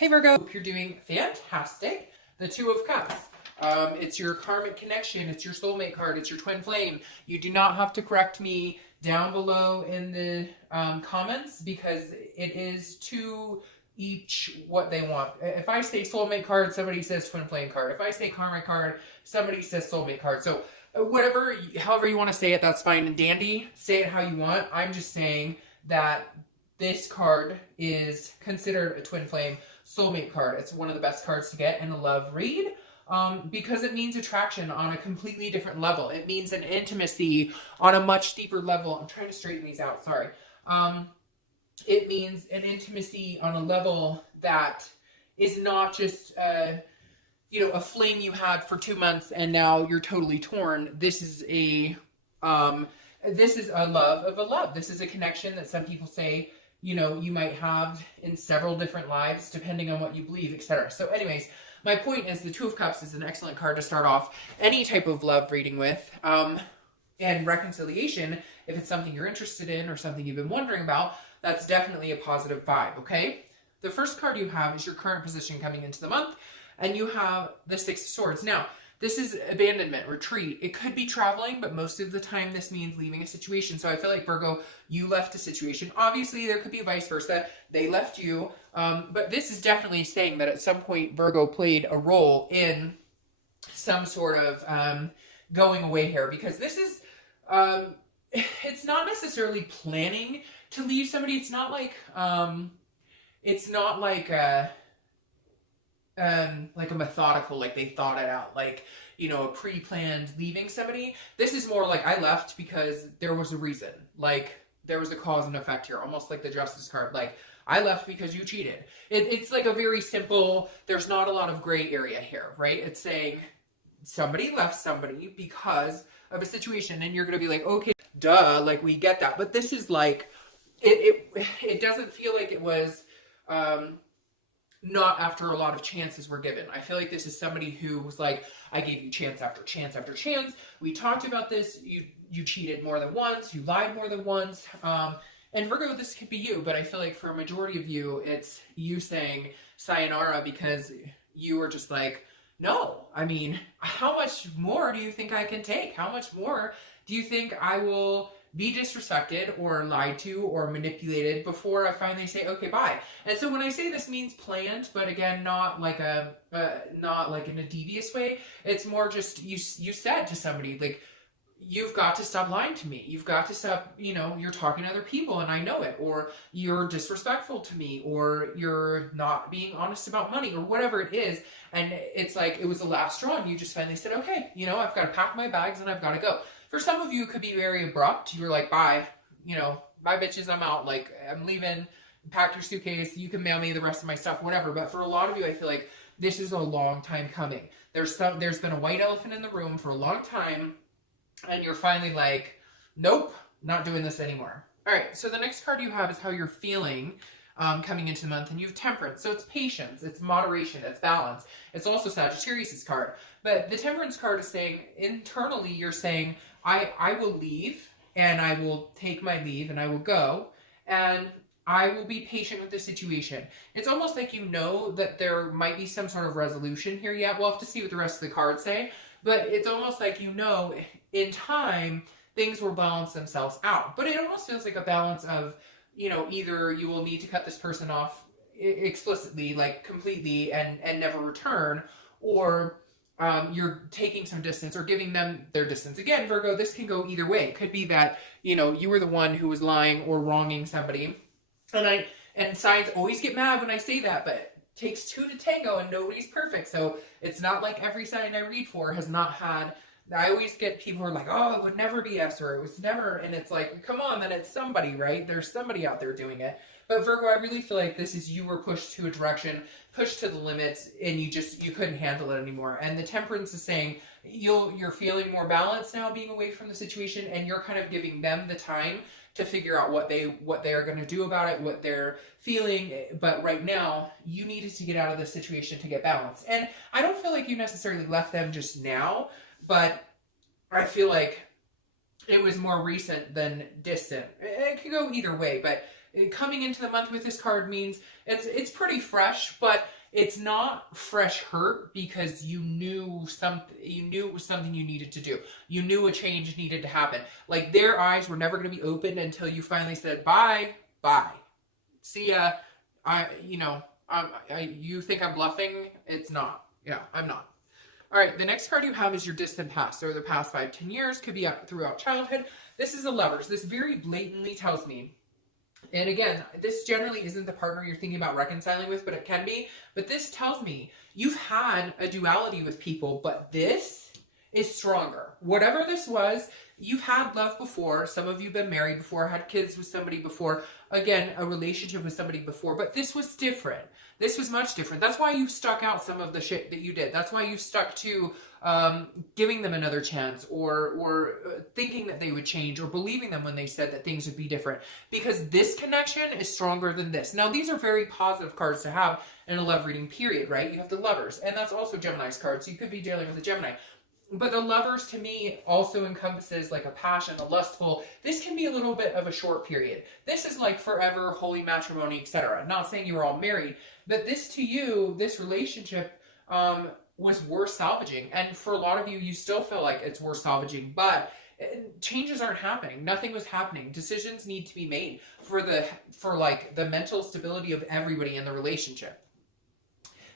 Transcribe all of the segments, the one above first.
Hey Virgo, hope you're doing fantastic. The Two of Cups. It's your karmic connection. It's your soulmate card. It's your twin flame. You do not have to correct me down below in the comments because it is to each what they want. If I say soulmate card, somebody says twin flame card. If I say karmic card, somebody says soulmate card. So whatever, however you want to say it, that's fine and dandy. Say it how you want. I'm just saying that this card is considered a twin flame soulmate card. It's one of the best cards to get in a love read because it means attraction on a completely different level. It means an intimacy on a much deeper level. I'm trying to straighten these out, sorry. It means an intimacy on a level that is not just a flame you had for 2 months and now you're totally torn. This is a love of a love. This is a connection that some people say you might have in several different lives, depending on what you believe, etc. So anyways, my point is the Two of Cups is an excellent card to start off any type of love reading with. And reconciliation, if it's something you're interested in or something you've been wondering about, that's definitely a positive vibe, okay? The first card you have is your current position coming into the month, and you have the Six of Swords. Now, this is abandonment, retreat. It could be traveling, but most of the time this means leaving a situation. So I feel like, Virgo, you left a situation. Obviously, there could be vice versa. They left you. But this is definitely saying that at some point, Virgo played a role in some sort of going away here. Because this is, it's not necessarily planning to leave somebody. It's not like a methodical, like they thought it out, like, a pre-planned leaving somebody. This is more like I left because there was a reason, like there was a cause and effect here, almost like the Justice card. Like, I left because you cheated. It's like a very simple, there's not a lot of gray area here, right? It's saying somebody left somebody because of a situation, and you're going to be like, okay, duh, like we get that. But this is like, it doesn't feel like it was, not after a lot of chances were given. I feel like this is somebody who was like, I gave you chance after chance after chance. We talked about this. You cheated more than once. You lied more than once. And Virgo, this could be you, but I feel like for a majority of you, it's you saying sayonara because you were just like, no, I mean, how much more do you think I can take? How much more do you think I will be disrespected or lied to or manipulated before I finally say, okay, bye? And so when I say this means planned, but again, not like not like in a devious way, it's more just you said to somebody, like, you've got to stop lying to me. You've got to stop, you're talking to other people and I know it, or you're disrespectful to me, or you're not being honest about money, or whatever it is. And it's like, it was the last straw and you just finally said, okay, I've got to pack my bags and I've got to go. For some of you, it could be very abrupt. You were like, bye, bye bitches, I'm out. Like, I'm leaving, pack your suitcase, you can mail me the rest of my stuff, whatever. But for a lot of you, I feel like this is a long time coming. There's been a white elephant in the room for a long time, and you're finally like, nope, not doing this anymore. All right, so the next card you have is how you're feeling coming into the month, and you have Temperance. So it's patience, it's moderation, it's balance. It's also Sagittarius' card. But the Temperance card is saying, internally, you're saying, I will leave, and I will take my leave, and I will go, and I will be patient with the situation. It's almost like that there might be some sort of resolution here yet. We'll have to see what the rest of the cards say, but it's almost like in time, things will balance themselves out. But it almost feels like a balance of, either you will need to cut this person off explicitly, like completely, and never return, or you're taking some distance or giving them their distance. Again, Virgo, this can go either way. It could be that, you were the one who was lying or wronging somebody. And signs always get mad when I say that, but it takes two to tango and nobody's perfect. So it's not like every sign I read for has not had, I always get people who are like, oh, it would never be us, or it was never, and it's like, come on, then it's somebody, right? There's somebody out there doing it. But Virgo, I really feel like this is you were pushed to a direction, pushed to the limits, and you couldn't handle it anymore. And the Temperance is saying you're feeling more balanced now being away from the situation, and you're kind of giving them the time to figure out what they are going to do about it, what they're feeling. But right now, you needed to get out of this situation to get balanced. And I don't feel like you necessarily left them just now, but I feel like it was more recent than distant. It could go either way, but coming into the month with this card means it's pretty fresh, but it's not fresh hurt because you knew it was something you needed to do. You knew a change needed to happen. Like, their eyes were never going to be opened until you finally said, bye, see ya. You think I'm bluffing? It's not. Yeah, I'm not. All right, the next card you have is your distant past, or the past 5-10 years, could be throughout childhood. This is a Lovers. This very blatantly tells me, and again, this generally isn't the partner you're thinking about reconciling with, but it can be. But this tells me you've had a duality with people, but this is stronger. Whatever this was, you've had love before. Some of you have been married before, had kids with somebody before. Again, a relationship with somebody before. But this was different. This was much different. That's why you stuck out some of the shit that you did. That's why you stuck to giving them another chance, or thinking that they would change, or believing them when they said that things would be different. Because this connection is stronger than this. Now, these are very positive cards to have in a love reading period, right? You have the Lovers, and that's also Gemini's card, so you could be dealing with a Gemini. But the Lovers, to me, also encompasses like a passion, a lustful. This can be a little bit of a short period. This is like forever, holy matrimony, etc. Not saying you were all married, but this to you, this relationship was worth salvaging. And for a lot of you, you still feel like it's worth salvaging, but changes aren't happening. Nothing was happening. Decisions need to be made for the mental stability of everybody in the relationship.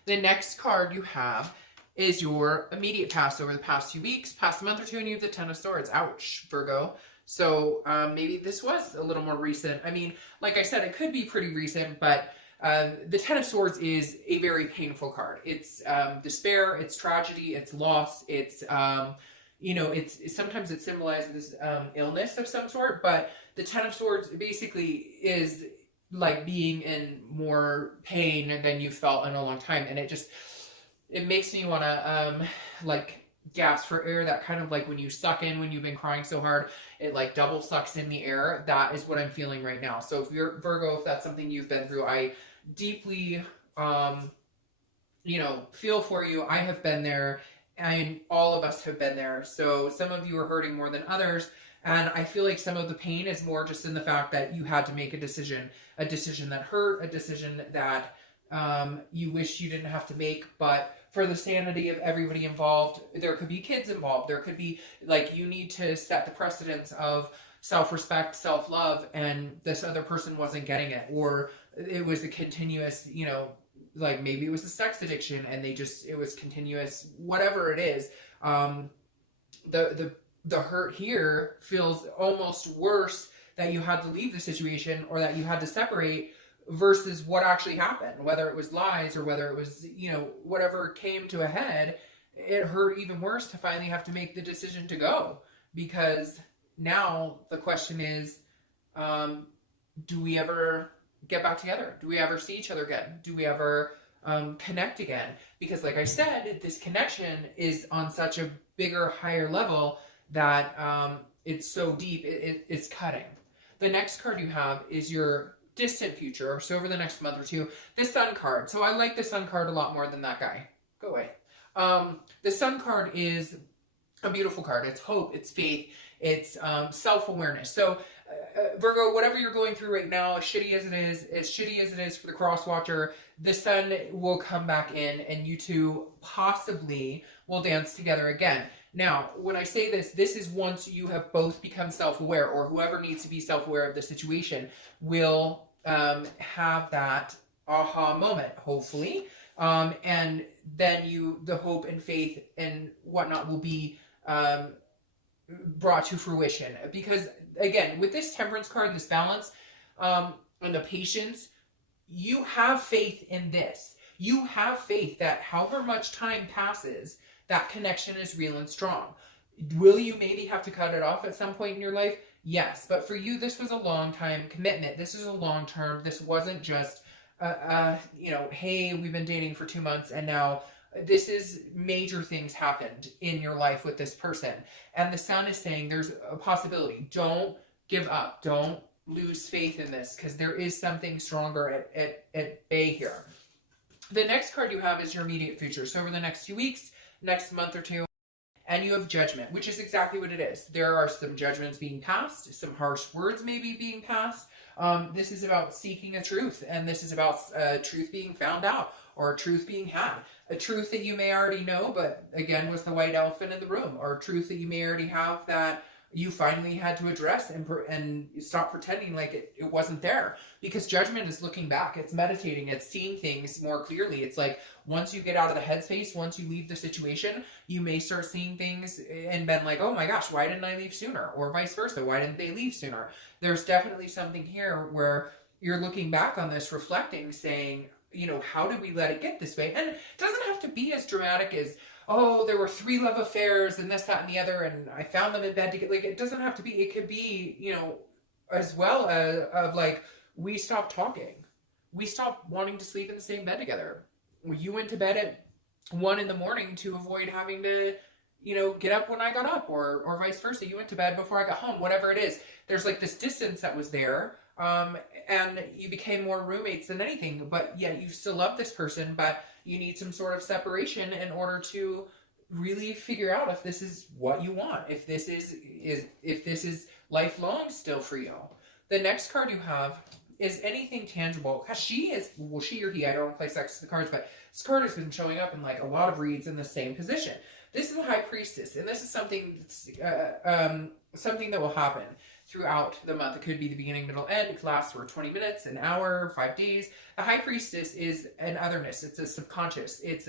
The next card you have is your immediate past over the past few weeks, past a month or two, and you have the Ten of Swords. Ouch, Virgo. So maybe this was a little more recent. I mean, like I said, it could be pretty recent, but the Ten of Swords is a very painful card. It's despair, it's tragedy, it's loss, it's, sometimes it symbolizes illness of some sort, but the Ten of Swords basically is like being in more pain than you felt in a long time, and it makes me want to gasp for air. That kind of like when you suck in when you've been crying so hard, it like double sucks in the air. That is what I'm feeling right now. So if you're Virgo, if that's something you've been through, I deeply feel for you. I have been there, and all of us have been there. So some of you are hurting more than others, and I feel like some of the pain is more just in the fact that you had to make a decision that hurt, a decision that you wish you didn't have to make, but for the sanity of everybody involved, there could be kids involved, there could be, like, you need to set the precedence of self-respect, self-love, and this other person wasn't getting it, or it was a continuous, like maybe it was a sex addiction and it was continuous, whatever it is. The hurt here feels almost worse that you had to leave the situation, or that you had to separate, versus what actually happened, whether it was lies or whether it was, whatever came to a head. It hurt even worse to finally have to make the decision to go, because now the question is, do we ever get back together? Do we ever see each other again? Do we ever connect again? Because like I said, this connection is on such a bigger, higher level that it's so deep, it's cutting. The next card you have is your distant future, so over the next month or two, the Sun card. So I like the Sun card a lot more than that guy. Go away. The Sun card is a beautiful card. It's hope, it's faith, it's self-awareness. So Virgo, whatever you're going through right now, as shitty as it is for the cross watcher, the Sun will come back in, and you two possibly will dance together again. Now, when I say this is once you have both become self-aware, or whoever needs to be self-aware of the situation will have that aha moment, hopefully. And then the hope and faith and whatnot will be brought to fruition. Because, again, with this Temperance card, this balance, and the patience, you have faith in this. You have faith that however much time passes, that connection is real and strong. Will you maybe have to cut it off at some point in your life? Yes. But for you, this was a long time commitment. This is a long term. This wasn't just, hey, we've been dating for 2 months and now this is major things happened in your life with this person. And the Sun is saying there's a possibility. Don't give up. Don't lose faith in this, because there is something stronger at bay here. The next card you have is your immediate future. So over the next few weeks, next month or two, and you have Judgment, which is exactly what it is. There are some judgments being passed, some harsh words maybe being passed, This is about seeking a truth, and this is about truth being found out, or truth being had. A truth that you may already know, but again, was the white elephant in the room, or a truth that you may already have that you finally had to address and stop pretending like it wasn't there. Because judgment is looking back, it's meditating, it's seeing things more clearly. It's like, once you get out of the headspace, once you leave the situation, you may start seeing things and been like, oh my gosh, why didn't I leave sooner? Or vice versa, why didn't they leave sooner? There's definitely something here where you're looking back on this, reflecting, saying, you know, how did we let it get this way? And it doesn't have to be as dramatic as, oh, there were 3 love affairs and this, that, and the other, and I found them in bed together. Like, it doesn't have to be. It could be, you know, as well as of like, we stopped talking. We stopped wanting to sleep in the same bed together. You went to bed at 1 a.m. to avoid having to, you know, get up when I got up, or vice versa. You went to bed before I got home. Whatever it is, there's like this distance that was there, and you became more roommates than anything. But yeah, you still love this person, but you need some sort of separation in order to really figure out if this is what you want, if this is lifelong still for you. The next card you have is anything tangible, because she or he, I don't play sex with the cards, but this card has been showing up in like a lot of reads in the same position. This is a high priestess, and this is something something that will happen throughout the month. It could be the beginning, middle, end. It could last for 20 minutes, an hour, 5 days. A high priestess is an otherness. It's a subconscious. It's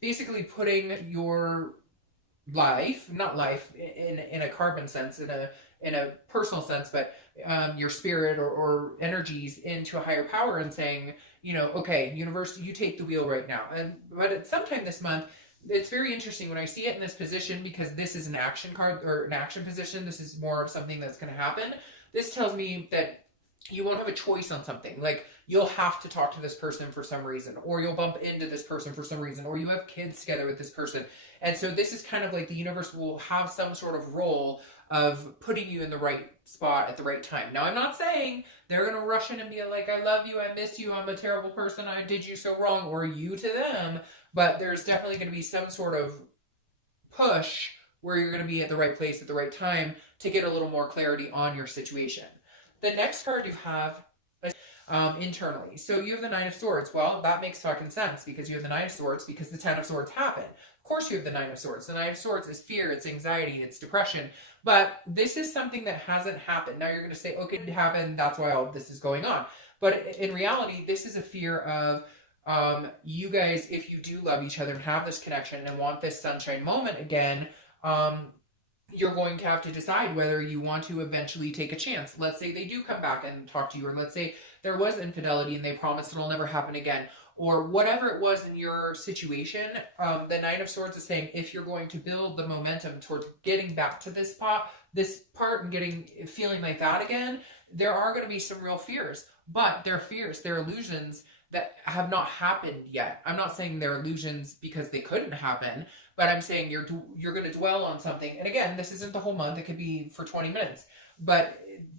basically putting your life, not life in a carbon sense, in a personal sense, but your spirit or energies into a higher power, and saying, you know, okay, universe, you take the wheel right now. But at some time this month, it's very interesting when I see it in this position, because this is an action card or an action position. This is more of something that's going to happen. This tells me that you won't have a choice on something. Like, you'll have to talk to this person for some reason, or you'll bump into this person for some reason, or you have kids together with this person. And so this is kind of like the universe will have some sort of role of putting you in the right spot at the right time. Now, I'm not saying they're going to rush in and be like, I love you, I miss you, I'm a terrible person, I did you so wrong, or you to them. But there's definitely going to be some sort of push where you're going to be at the right place at the right time to get a little more clarity on your situation. The next card you have is internally. So you have the 9 of Swords. Well, that makes fucking sense, because you have the 9 of Swords, because the 10 of Swords happened. Of course you have the 9 of Swords. The 9 of Swords is fear, it's anxiety, it's depression. But this is something that hasn't happened. Now you're going to say, okay, it happened, that's why all this is going on. But in reality, this is a fear of you guys, if you do love each other and have this connection and want this sunshine moment again, you're going to have to decide whether you want to eventually take a chance. Let's say they do come back and talk to you, or let's say there was infidelity and they promise it'll never happen again, or whatever it was in your situation. The 9 of Swords is saying, if you're going to build the momentum towards getting back to this part and feeling like that again, there are going to be some real fears, but they're fears, they're illusions that have not happened yet. I'm not saying they're illusions because they couldn't happen, but I'm saying you're going to dwell on something. And again, this isn't the whole month. It could be for 20 minutes.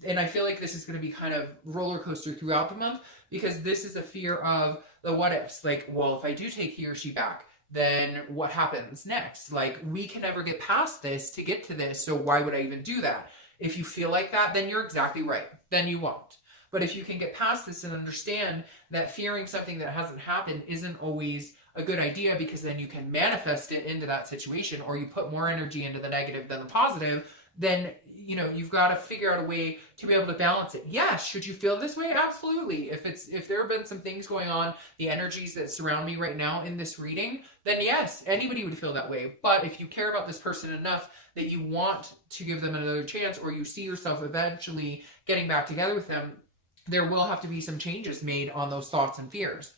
And I feel like this is going to be kind of roller coaster throughout the month, because this is a fear of the what ifs. Like, well, if I do take he or she back, then what happens next? Like, we can never get past this to get to this, so why would I even do that? If you feel like that, then you're exactly right. Then you won't. But if you can get past this and understand that fearing something that hasn't happened isn't always a good idea, because then you can manifest it into that situation, or you put more energy into the negative than the positive, then, you know, you've got to figure out a way to be able to balance it. Yes, should you feel this way? Absolutely. If there have been some things going on, the energies that surround me right now in this reading, then yes, anybody would feel that way. But if you care about this person enough that you want to give them another chance, or you see yourself eventually getting back together with them, there will have to be some changes made on those thoughts and fears.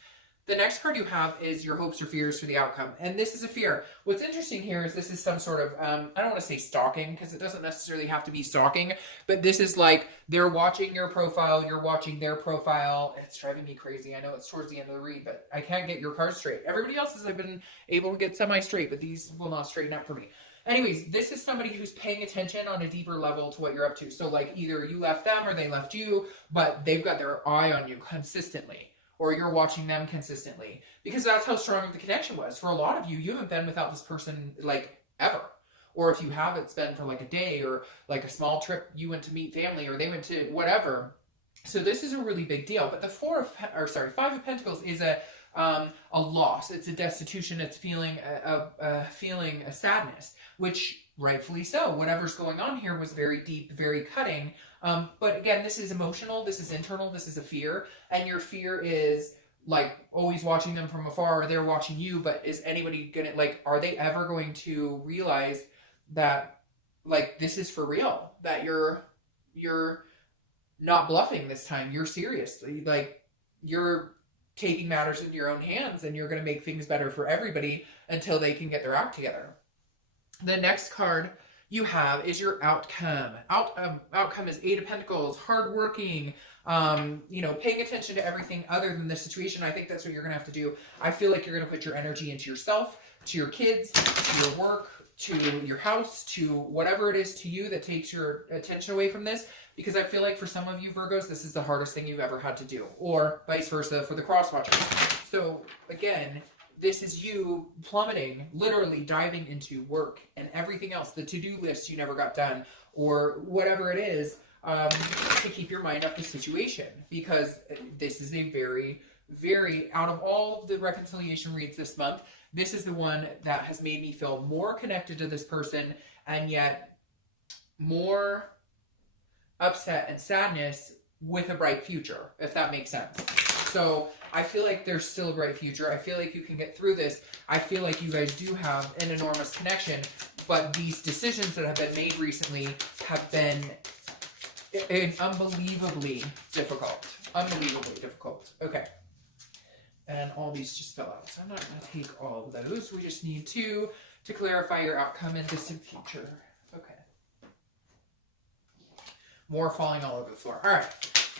The next card you have is your hopes or fears for the outcome. And this is a fear. What's interesting here is this is some sort of, I don't want to say stalking, because it doesn't necessarily have to be stalking, but this is like they're watching your profile, you're watching their profile. It's driving me crazy. I know it's towards the end of the read, but I can't get your cards straight. Everybody else's I've been able to get semi-straight, but these will not straighten out for me. Anyways, this is somebody who's paying attention on a deeper level to what you're up to. So like either you left them or they left you, but they've got their eye on you consistently, or you're watching them consistently, because that's how strong the connection was. For a lot of you, you haven't been without this person like ever. Or if you have, it's been for like a day, or like a small trip, you went to meet family, or they went to whatever. So this is a really big deal. But the Five of Pentacles is a loss. It's a destitution. It's feeling a sadness, which rightfully so. Whatever's going on here was very deep, very cutting. But again, this is emotional. This is internal. This is a fear, and your fear is like always watching them from afar, or they're watching you. But is anybody gonna, like, are they ever going to realize that, like, this is for real? That you're not bluffing this time. You're serious. Like, you're taking matters into your own hands, and you're going to make things better for everybody until they can get their act together. The next card you have is your outcome. Outcome is Eight of Pentacles, hardworking, paying attention to everything other than the situation. I think that's what you're going to have to do. I feel like you're going to put your energy into yourself, to your kids, to your work, to your house, to whatever it is to you that takes your attention away from this. Because I feel like for some of you Virgos, this is the hardest thing you've ever had to do. Or vice versa for the cross watchers. So again, this is you plummeting, literally diving into work and everything else, the to-do list you never got done, or whatever it is, to keep your mind off the situation. Because this is a very, very, out of all of the reconciliation reads this month, this is the one that has made me feel more connected to this person, and yet more upset and sadness with a bright future, if that makes sense. So I feel like there's still a bright future. I feel like you can get through this. I feel like you guys do have an enormous connection, but these decisions that have been made recently have been unbelievably difficult. Unbelievably difficult. Okay. And all these just fell out. So I'm not going to take all of those. We just need two to clarify your outcome in distant future. Okay. More falling all over the floor. All right.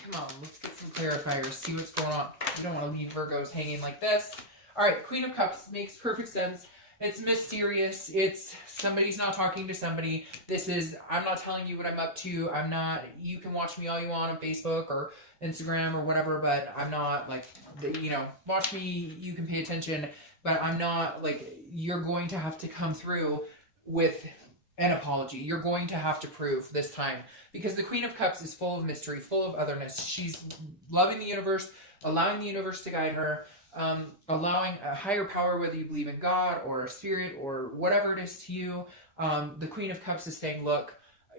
Come on. Let's get some clarifiers. See what's going on. You don't want to leave Virgos hanging like this. All right. Queen of Cups makes perfect sense. It's mysterious. It's somebody's not talking to somebody. This is, I'm not telling you what I'm up to. I'm not, you can watch me all you want on Facebook or Instagram or whatever, but I'm not like, watch me, you can pay attention, but I'm not like, you're going to have to come through with an apology. You're going to have to prove this time, because the Queen of Cups is full of mystery, full of otherness. She's loving the universe, allowing the universe to guide her, allowing a higher power, whether you believe in God or spirit or whatever it is to you. The Queen of Cups is saying, look,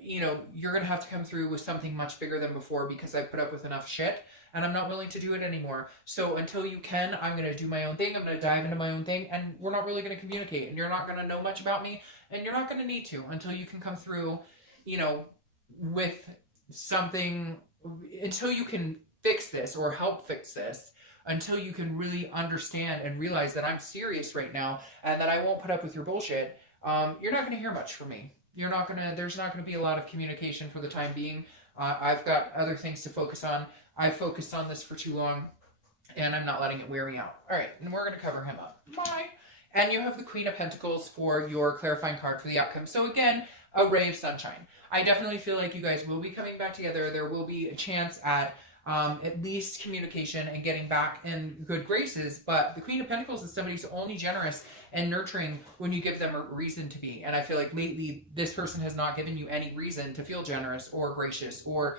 you're going to have to come through with something much bigger than before, because I put up with enough shit and I'm not willing to do it anymore. So until you can, I'm going to do my own thing. I'm going to dive into my own thing, and we're not really going to communicate, and you're not going to know much about me, and you're not going to need to until you can come through, with something, until you can fix this or help fix this, until you can really understand and realize that I'm serious right now and that I won't put up with your bullshit. You're not going to hear much from me. There's not going to be a lot of communication for the time being. I've got other things to focus on. I've focused on this for too long, and I'm not letting it wear me out. All right, and we're going to cover him up. Bye. And you have the Queen of Pentacles for your clarifying card for the outcome. So again, a ray of sunshine. I definitely feel like you guys will be coming back together. There will be a chance at least communication and getting back in good graces. But the Queen of Pentacles is somebody who's only generous and nurturing when you give them a reason to be. And I feel like lately this person has not given you any reason to feel generous or gracious or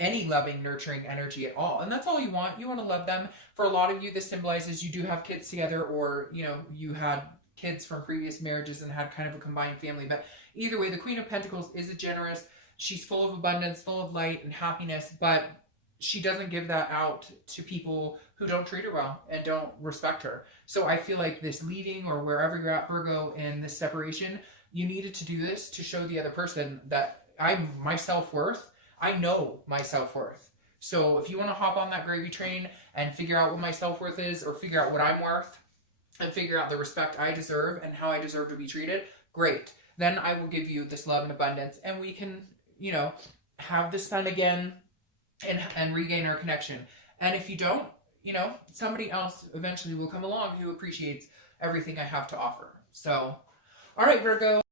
any loving, nurturing energy at all. And that's all you want. You want to love them. For a lot of you, this symbolizes you do have kids together, or, you had kids from previous marriages and had kind of a combined family. But either way, the Queen of Pentacles is a generous. She's full of abundance, full of light and happiness, but she doesn't give that out to people who don't treat her well and don't respect her. So I feel like this leaving, or wherever you're at, Virgo, in this separation, you needed to do this to show the other person that my self-worth, I know my self-worth. So if you want to hop on that gravy train and figure out what my self-worth is, or figure out what I'm worth, and figure out the respect I deserve and how I deserve to be treated, great. Then I will give you this love and abundance, and we can, have the sun again and regain our connection. And if you don't, somebody else eventually will come along who appreciates everything I have to offer. So, all right, Virgo.